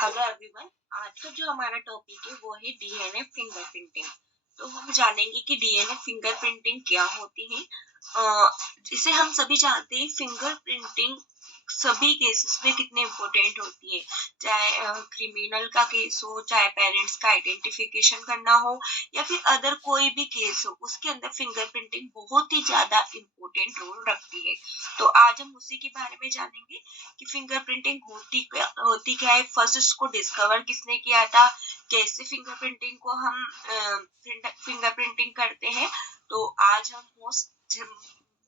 Hello everyone. आज का जो हमारा टॉपिक है वो है डीएनए फिंगरप्रिंटिंग। तो हम जानेंगे कि डीएनए फिंगरप्रिंटिंग क्या होती है। जिसे हम सभी जानते हैं, फिंगरप्रिंटिंग सभी केसेस में कितने इम्पोर्टेंट होती है। चाहे क्रिमिनल का केस हो, चाहे पेरेंट्स का आइडेंटिफिकेशन करना हो, या फिर अदर कोई भी केस हो, उसके अंदर फिंगरप्रिंटिंग बहुत ही ज्यादा इम्पोर्टेंट रोल रखती है। तो आज हम उसी के बारे में जानेंगे कि फिंगरप्रिंटिंग होती क्या है, फर्स्ट इसको डिस्कवर किसने किया था, कैसे फिंगरप्रिंटिंग को हम फिंगरप्रिंटिंग करते हैं। तो आज हम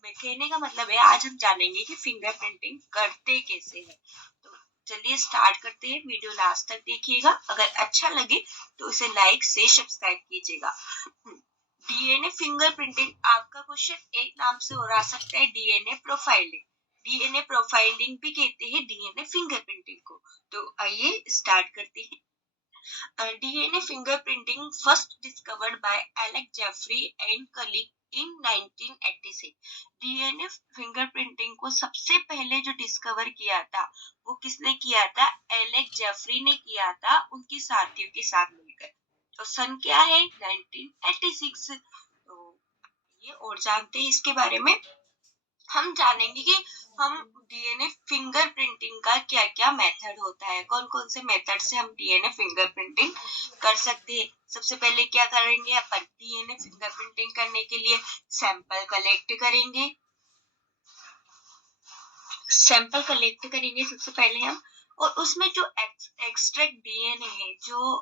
कहने का मतलब है, आज हम जानेंगे कि फिंगरप्रिंटिंग करते कैसे हैं। तो चलिए स्टार्ट करते हैं। वीडियो लास्ट तक देखिएगा। अगर अच्छा लगे तो इसे लाइक से सब्सक्राइब कीजिएगा। डीएनए फिंगरप्रिंटिंग, आपका क्वेश्चन एक नाम से हो रहा सकता है, डीएनए प्रोफाइलिंग। डीएनए प्रोफाइलिंग भी कहते हैं डीएनए फिंगरप्रिंटिंग को। तो आइए स्टार्ट करते हैं। DNA fingerprinting first discovered by Alex Jeffrey and colleague in 1986। DNA fingerprinting को सबसे पहले जो डिस्कवर किया था वो किसने किया था? एलेक्स जेफरी ने किया था, उनके साथियों के साथ मिलकर। तो सन क्या है? 1986। तो ये और जानते हैं इसके बारे में। हम जानेंगे कि हम डीएनए फिंगरप्रिंटिंग का क्या क्या मेथड होता है, कौन कौन से मेथड से हम डीएनए फिंगरप्रिंटिंग कर सकते हैं। सबसे पहले क्या करेंगे अपन? डीएनए फिंगरप्रिंटिंग करने के लिए सैंपल कलेक्ट करेंगे। सबसे पहले हम, और उसमें जो एक्स्ट्रैक्ट डीएनए है, जो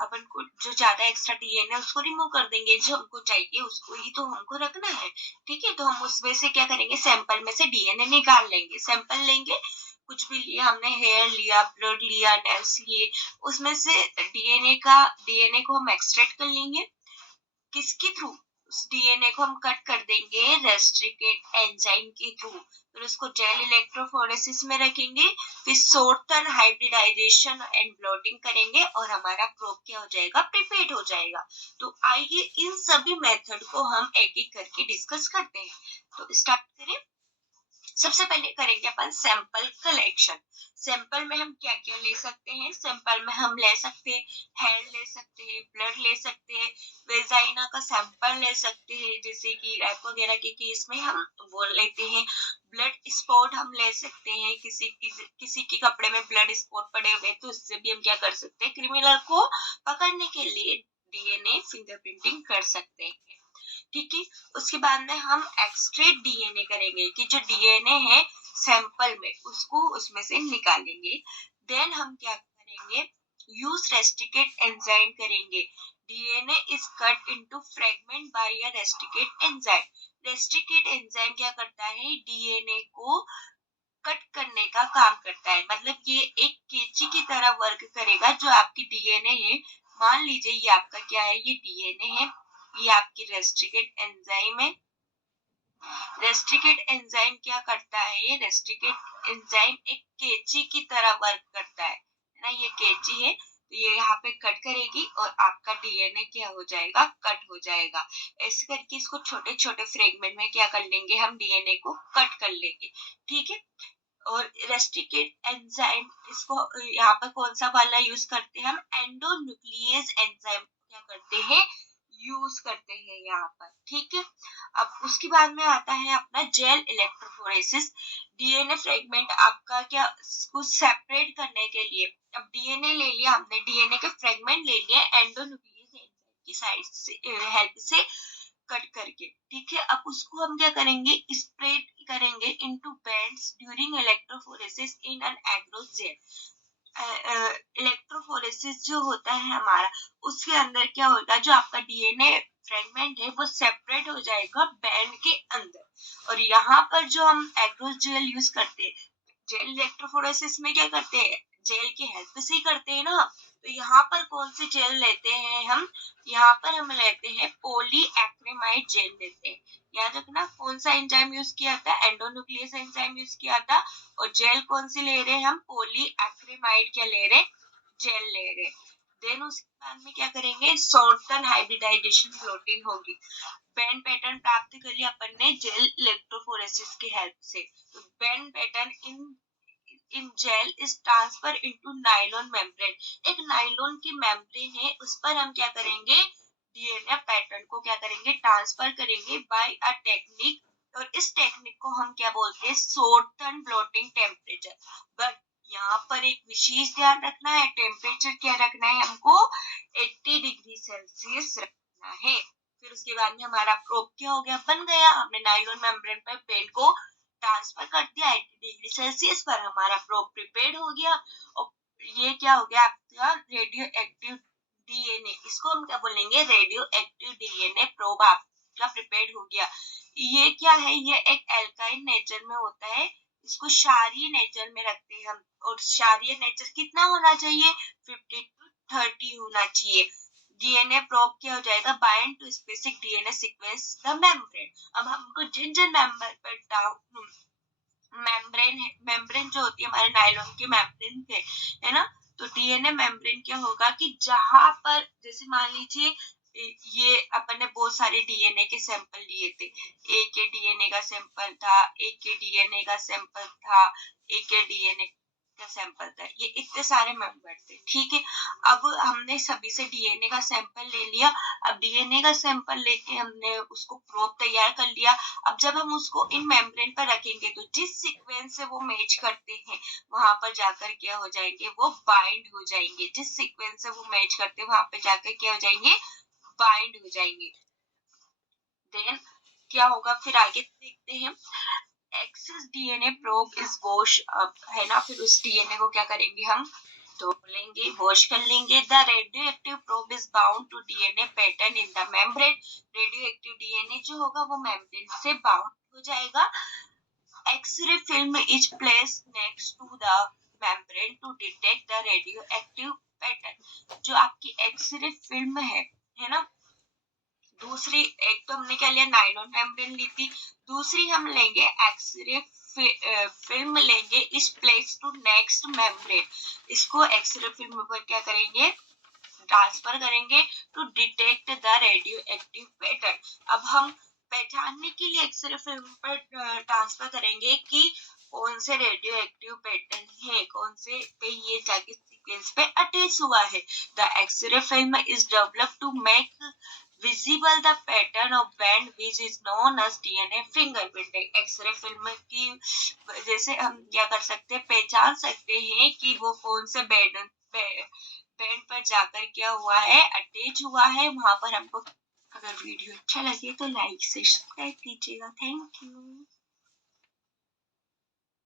अपन को जो ज्यादा एक्स्ट्रा डीएनए उसको रिमूव कर देंगे। जो हमको चाहिए उसको ही तो हमको रखना है, ठीक है। तो हम उसमें से क्या करेंगे, सैंपल में से डीएनए निकाल लेंगे। सैंपल लेंगे, कुछ भी लिया हमने, हेयर लिया, ब्लड लिया, नेल्स लिए, उसमें से डीएनए को हम एक्सट्रैक्ट कर लेंगे। किसके थ्रू? उस डीएनए को हम कट कर देंगे रेस्ट्रिकेट एंजाइम के थ्रू। फिर उसको जेल इलेक्ट्रोफोरेसिस में रखेंगे। फिर सोर्टर हाइब्रिडाइजेशन एंड ब्लॉटिंग करेंगे और हमारा प्रोब क्या हो जाएगा? प्रिपेयर्ड हो जाएगा। तो आइए इन सभी मेथड को हम एक एक करके डिस्कस करते हैं। तो स्टार्ट करें। सबसे पहले करेंगे अपन सैंपल कलेक्शन। सैंपल में हम क्या क्या ले सकते हैं? सैंपल में हम ले सकते हैं हेयर ले सकते हैं, ब्लड ले सकते हैं, वेजाइना का सैंपल ले सकते हैं, जैसे कि रैप वगैरह के केस में हम वो लेते हैं। ब्लड स्पॉट हम ले सकते हैं, किसी के कपड़े में ब्लड स्पॉट पड़े हुए तो उससे भी हम क्या कर सकते हैं? क्रिमिनल को पकड़ने के लिए डीएनए फिंगरप्रिंटिंग कर सकते हैं, ठीक है। उसके बाद में हम एक्सट्रेट डीएनए करेंगे कि जो डीएनए है सैंपल में उसको उसमें से निकालेंगे। देन हम क्या करेंगे? यूज रेस्टिकेट एंजाइम करेंगे। DNA is cut into fragment by a restriction enzyme. Restriction enzyme क्या करता है? डीएनए को कट करने का काम करता है। मतलब ये एक कैंची की तरह वर्क करेगा। जो आपकी डीएनए है, मान लीजिए ये आपका क्या है? ये डीएनए है, ये आपकी रेस्ट्रिकेट एंजाइम है। रेस्ट्रिकेट एंजाइम क्या करता है? रेस्ट्रिकेट एंजाइम एक कैंची की तरह वर्क करता है ना। ये कैंची है, तो ये यहाँ पे कट करेगी और आपका डीएनए क्या हो जाएगा? कट हो जाएगा। ऐसे करके इसको छोटे छोटे फ्रेगमेंट में क्या कर लेंगे? हम डीएनए को कट कर लेंगे, ठीक है। और रेस्ट्रिकेट एंजाइम, इसको यहाँ पर कौन सा वाला यूज करते हैं? हम एंडोन्यूक्लियस एंजाइम क्या करते हैं? यूज करते हैं यहाँ पर, ठीक है। अब उसके बाद में आता है अपना जेल इलेक्ट्रोफोरेसिस। डीएनए फ्रेगमेंट आपका क्या, कुछ सेपरेट करने के लिए, अब डीएनए ले लिया हमने, डीएनए के फ्रेगमेंट ले लिए एंडोन्यूक्लियस एंजाइम की साइड से हेल्प से कट करके, ठीक है। अब उसको हम क्या करेंगे? स्प्रेड करेंगे into bands during electrophoresis in an agarose gel. Electrophoresis जो होता है हमारा, उसके अंदर क्या होगा? जो आपका डीएनए फ्रेगमेंट है वो सेपरेट हो जाएगा बैंड के अंदर। और यहाँ पर जो हम एग्रोस जेल यूज करते हैं, जेल इलेक्ट्रोफोरेसिस में क्या करते हैं? जेल की हेल्प से ही करते हैं ना। तो यहाँ पर कौन सी जेल लेते हैं हम? यहाँ पर हम लेते हैं पॉली एक्रिमाइड जेल लेते हैं। याद रखना कौन सा एंजाइम यूज किया था? एंडोन्यूक्लियस एंजाइम यूज किया था। और जेल कौन सी ले रहे हैं हम? पॉली एक्रिमाइड क्या ले रहे? जेल ले रहे। देन उसके बाद में क्या करेंगे? सॉर्टन हाइब्रिडाइजेशन प्लॉटिंग होगी। बैंड पैटर्न प्राप्त कर लिया अपन ने जेल इलेक्ट्रोफोरेसिस की हेल्प से। तो band pattern in in gel is transfer into nylon membrane. एक नायलॉन की मेम्ब्रेन है, उस पर हम क्या करेंगे, डीएनए पैटर्न को क्या करेंगे, ट्रांसफर करेंगे बाय अ टेक्निक, और इस टेक्निक को हम क्या बोलते हैं, शॉर्टन ब्लोटिंग टेम्परेचर। बट यहाँ पर एक विशेष ध्यान रखना है, टेम्परेचर क्या रखना है हमको, 80 डिग्री सेल्सियस रखना है। फिर उसके बाद में हमारा प्रोब क्या हो गया, बन गया, हमने नायलॉन मेम्ब्रेन पर पेंट को ट्रांसफर कर दिया 80 डिग्री सेल्सियस पर, हमारा प्रोब प्रिपेयर्ड हो गया। और ये क्या हो गया आपका रेडियो एक्टिव डीएनए, इसको हम क्या बोलेंगे, रेडियो एक्टिव डीएनए प्रोब आपका प्रिपेयर्ड हो गया। ये क्या है, ये एक एल्काइन नेचर में होता है, इसको क्षारीय नेचर में रखते हैं हम, और क्षारीय नेचर कितना होना चाहिए, 50 to 30 होना चाहिए। डीएनए प्रोब क्या हो जाएगा, bind to specific DNA sequence the membrane. अब हमको जिन जिन मेम्बर पर मेम्ब्रेन जो होती है हमारे नायलॉन के मेम्ब्रेन पे, है ना, तो डीएनए मेम्ब्रेन क्या होगा कि जहां पर, जैसे मान लीजिए ये अपन ने बहुत सारे डीएनए के सैंपल लिए थे, ए के डीएनए का सैंपल था, ए के डीएनए का सैंपल था, ए के डीएनए का सैंपल था, ये इतने सारे मेंबर थे, ठीक है। अब हमने सभी से डीएनए का सैंपल ले लिया, अब डीएनए का सैंपल लेके हमने उसको प्रोब तैयार कर लिया। अब जब हम उसको इन मेम्ब्रेन पर रखेंगे तो जिस सीक्वेंस से वो मैच करते हैं वहां पर जाकर क्या हो जाएंगे, वो बाइंड हो जाएंगे, जिस सीक्वेंस से वो मैच करते हैं वहां पर जाकर क्या हो जाएंगे, बाइंड हो जाएंगे। देन क्या होगा, फिर आगे देखते हैं, excess DNA probe is wash up, है ना, फिर उस डीएनए को क्या करेंगे, हम धो लेंगे, वॉश कर लेंगे। The radioactive probe is bound to DNA pattern in the membrane, radioactive DNA जो होगा वो मेम्ब्रेन से बाउंड हो जाएगा। X-ray film is placed next to the membrane to detect the radioactive pattern. जो आपकी x ray film है ना, दूसरी, एक तो हमने क्या लिया, नायलॉन मेम्ब्रेन ली थी, दूसरी हम लेंगे एक्सरे फिल्म लेंगे, is place to next membrane, इसको एक्सरे फिल्म पर क्या करेंगे, ट्रांसफर करेंगे to detect the radioactive pattern. अब हम पहचानने के लिए एक्सरे फिल्म पर ट्रांसफर करेंगे कि कौन से रेडियो एक्टिव पैटर्न है, कौन से पे ये जाके सीक्वेंस पे अटैच हुआ है। The X-ray film is developed to make visible the pattern of band which is known as DNA fingerprinting। X-ray film की जैसे हम क्या कर सकते हैं, पहचान सकते हैं कि वो कौन से बैंड पर जाकर क्या हुआ है, अटैच हुआ है वहां पर हमको। अगर वीडियो अच्छा लगे तो लाइक से सब्सक्राइब कीजिएगा। Thank you.